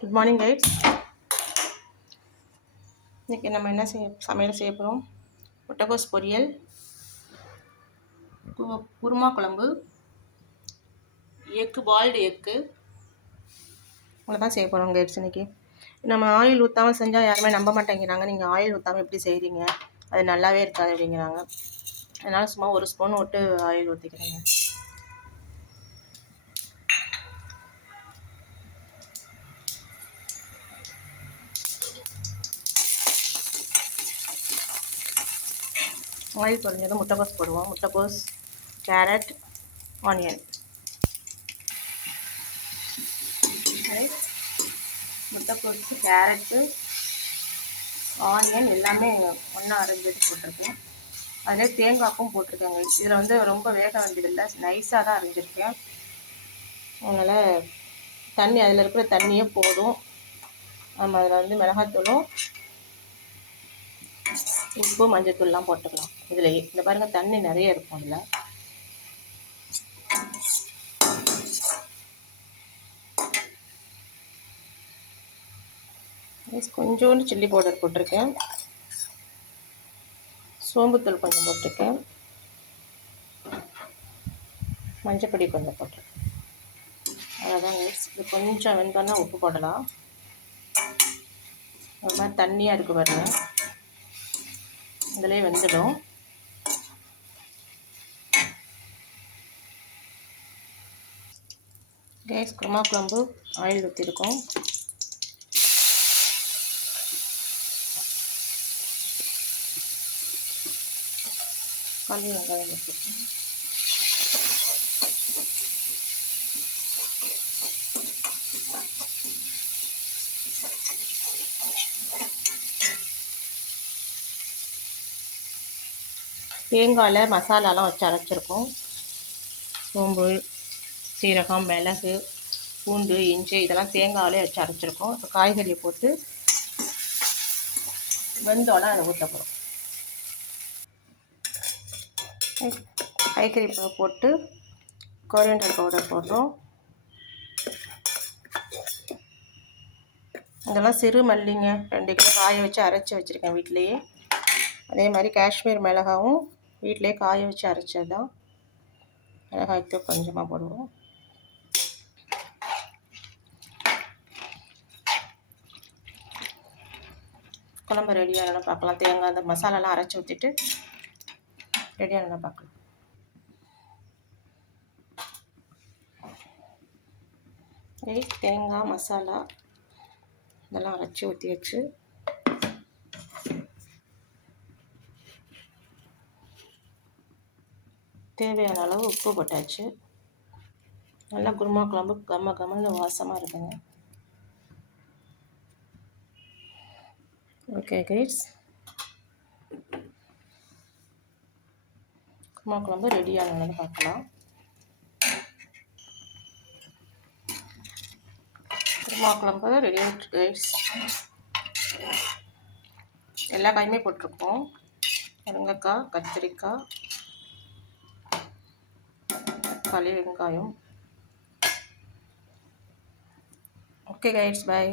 Good morning guys. இன்றைக்கி நம்ம என்ன சமையல் செய்ய போகிறோம்? முட்டைகோஸ் பொரியல், குருமா குழம்பு, பாயில்டு எக்கு இவ்வளோ தான் செய்ய போகிறோம் கைஸ். இன்றைக்கி நம்ம ஆயில் ஊற்றாமல் செஞ்சால் யாருமே நம்ப மாட்டேங்கிறாங்க. நீங்கள் ஆயில் ஊற்றாமல் எப்படி செய்கிறீங்க, அது நல்லாவே இருக்காது அப்படிங்கிறாங்க. அதனால் சும்மா ஒரு ஸ்பூன் விட்டு ஆயில் ஊற்றிக்கிறேங்க. ஆயில் பொரிஞ்சதும் முட்டைகோஸ் போடுவோம். முட்டைகோஸ், கேரட், ஆனியன். முட்டைகோஸ், கேரட்டு, ஆனியன் எல்லாமே ஒன்றா அரைஞ்சிட்டு போட்டிருக்கேன். அதில் தேங்காய்ப்பும் போட்டிருக்கேங்க. இதில் வந்து ரொம்ப வேக வேண்டியதில்லை, நைஸாக தான் அரைஞ்சிருக்கேன். அதனால் தண்ணி, அதில் இருக்கிற தண்ணியே போதும். நம்ம அதில் வந்து மிளகாத்தூளும் உப்பு மஞ்சத்தூள்லாம் போட்டுக்கலாம். இதில் இந்த பாருங்கள், தண்ணி நிறைய இருக்கும். அதில் கொஞ்சோண்டு சில்லி பவுடர் போட்டிருக்கேன், சோம்புத்தூள் கொஞ்சம் போட்டிருக்கேன், மஞ்சப்பொடி கொஞ்சம் போட்டிருக்கேன். அவ்வளோதான். இது கொஞ்சம் வெந்தோன்னா உப்பு போடலாம். ஒரு மாதிரி தண்ணியாக இருக்குது பாருங்க, இதிலே வெந்துடும். கேஸ் குருமா குழம்பு ஆயில் ஊற்றிருக்கோம். காலி வெங்காயம் வச்சுருக்கோம். தேங்காயில் மசாலாலாம் வச்சு அரைச்சிருக்கோம். சோம்பு, சீரகம், மிளகு, பூண்டு, இஞ்சி இதெல்லாம் தேங்காயிலே வச்சு அரைச்சிருக்கோம். இப்போ காய்கறியை போட்டு வெந்தோடனே அதை ஊற்ற போகிறோம். காய்கறி போட்டு கொரியண்டர் பவுடர் போடுறோம். இதெல்லாம் சிறு மல்லிங்க, 2 கிலோ காய வச்சு அரைச்சி வச்சுருக்கேன் வீட்டிலையே. அதே மாதிரி காஷ்மீர் மிளகாவும் வீட்டிலே காய வச்சு அரைச்சது தான். மிளகாய்த்தூள் கொஞ்சமாக போடுவோம். குழம்பு ரெடியாக பார்க்கலாம். தேங்காய் அந்த மசாலாலாம் அரைச்சி ஊற்றிட்டு ரெடியாக பார்க்கலாம். தேங்காய் மசாலா இதெல்லாம் அரைச்சி ஊற்றி வச்சு தேவையான அளவு உப்பு போட்டாச்சு. நல்லா குருமா குழம்பு கம்ம வாசமாக இருக்குங்க. ஓகே கைஸ், குருமா குழம்பு ரெடியானது பார்க்கலாம். குருமா குழம்பு ரெடி ஆகிட்டு கைஸ். எல்லா காயுமே போட்டிருக்கோம். முருங்கைக்காய், கத்திரிக்காய், தக்காளி, வெங்காயம். ஓகே கைஸ், பாய்.